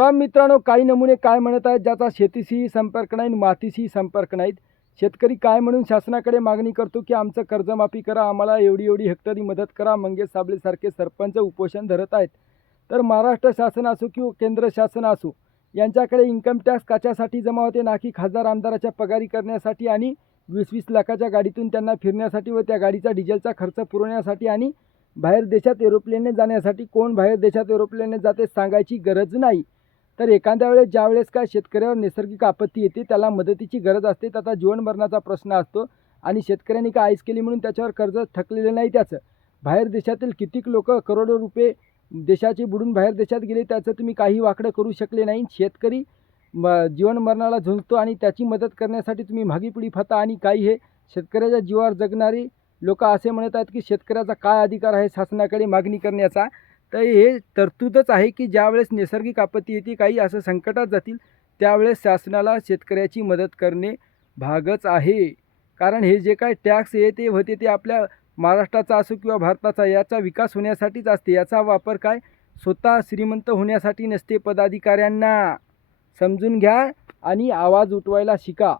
राम मित्रांनो काही नमुने काय म्हणत आहेत ज्याचा शेतीशीही संपर्क नाही आणि मातीशीही संपर्क नाहीत. शेतकरी काय म्हणून शासनाकडे मागणी करतो की आमचं कर्जमाफी करा आम्हाला एवढी एवढी हेक्टरी मदत करा मंगेश साबळेसारखे सरपंच उपोषण धरत आहेत. तर महाराष्ट्र शासन असो किंवा केंद्र शासन असो यांच्याकडे इन्कम टॅक्स काच्यासाठी जमा होते ना की खासदार आमदाराच्या पगारी करण्यासाठी आणि वीस वीस लाखाच्या गाडीतून त्यांना फिरण्यासाठी व त्या गाडीचा डिझेलचा खर्च पुरवण्यासाठी आणि बाहेर देशात एरोप्लेनने जाण्यासाठी. कोण बाहेर देशात एरोप्लेनने जाते सांगायची गरज नाही. तर एखाद्या वेळेस ज्या वेळेस काय शेतकऱ्यावर नैसर्गिक आपत्ती येते त्याला मदतीची गरज असते त्याचा जीवनमरणाचा प्रश्न असतो. आणि शेतकऱ्यांनी काय आईस केली म्हणून त्याच्यावर कर्ज थकलेलं नाही त्याचं. बाहेर देशातील कितीक लोक करोडो रुपये देशाचे बुडून बाहेर देशात गेले त्याचं तुम्ही काही वाकडं करू शकले नाही. शेतकरी म जीवनमरणाला झुंजतो आणि त्याची मदत करण्यासाठी तुम्ही मागी पुढी फाता आणि काही हे शेतकऱ्याच्या जीवावर जगणारी लोक असे म्हणत आहेत की शेतकऱ्याचा काय अधिकार आहे शासनाकडे मागणी करण्याचा? तर हे तरतूदच आहे की ज्यावेळेस नैसर्गिक आपत्ती येते काही असं संकटात जातील त्यावेळेस शासनाला शेतकऱ्याची मदत करणे भागच आहे. कारण हे जे काय टॅक्स आहे ते होते ते आपल्या महाराष्ट्राचा असो किंवा भारताचा याचा विकास होण्यासाठीच असते. याचा वापर काय? स्वतः श्रीमंत होण्यासाठी नसते पदाधिकाऱ्यांना. समजून घ्या आणि आवाज उठवायला शिका.